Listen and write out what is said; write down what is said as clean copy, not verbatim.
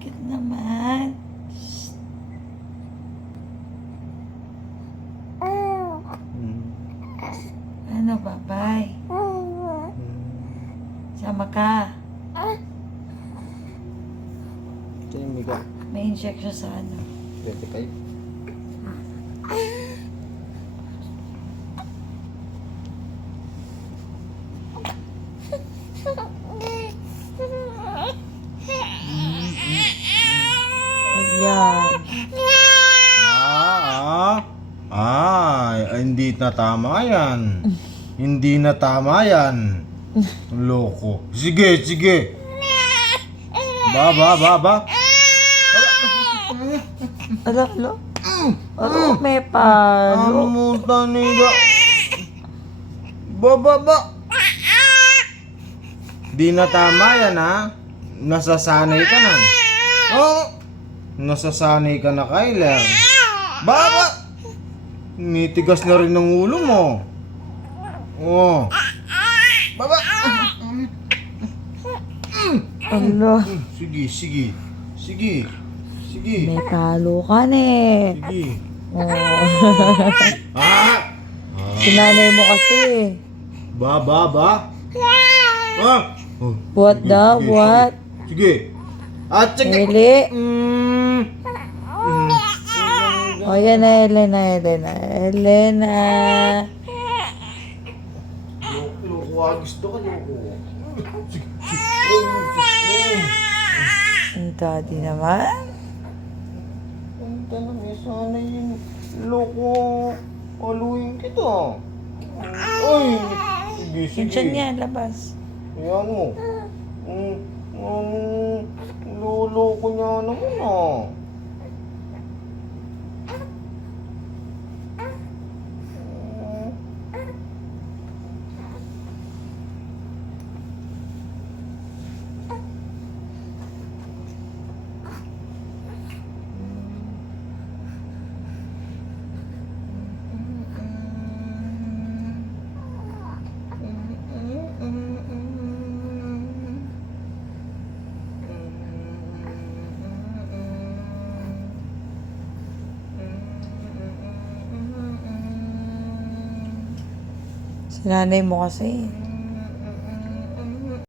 Cute naman. Ano, bye-bye. Sama ka. Ito yung miga. May injection sa ano. 25. Ayan. Hindi na tama yan. Hindi na tama yan. Loko. Sige, sige. Ba. Alo. Alo, may palo. Ano mo taniga? Ba. Di na tama yan, ha? Nasasanay ka na. Oh, nasasanay ka na, Kyler. Ba. Nitigas na rin ng ulo mo. Oh. Baba. Alo. Sige. May palo ka na eh. Sige. Oh. Sinanay mo kasi. Ba. Oh. What Sige, daw? sige, What? Sige. At sige. Eli. O yan na, Elena. Loko, gusto ka, loko. Sige. Ang daddy naman. Ang tanong eh, sana yung loko. Aluin kita. Ay, Yung tiyan niya, labas. Ayan mo. Loloko niya naman ah. Sinanay mo kasi.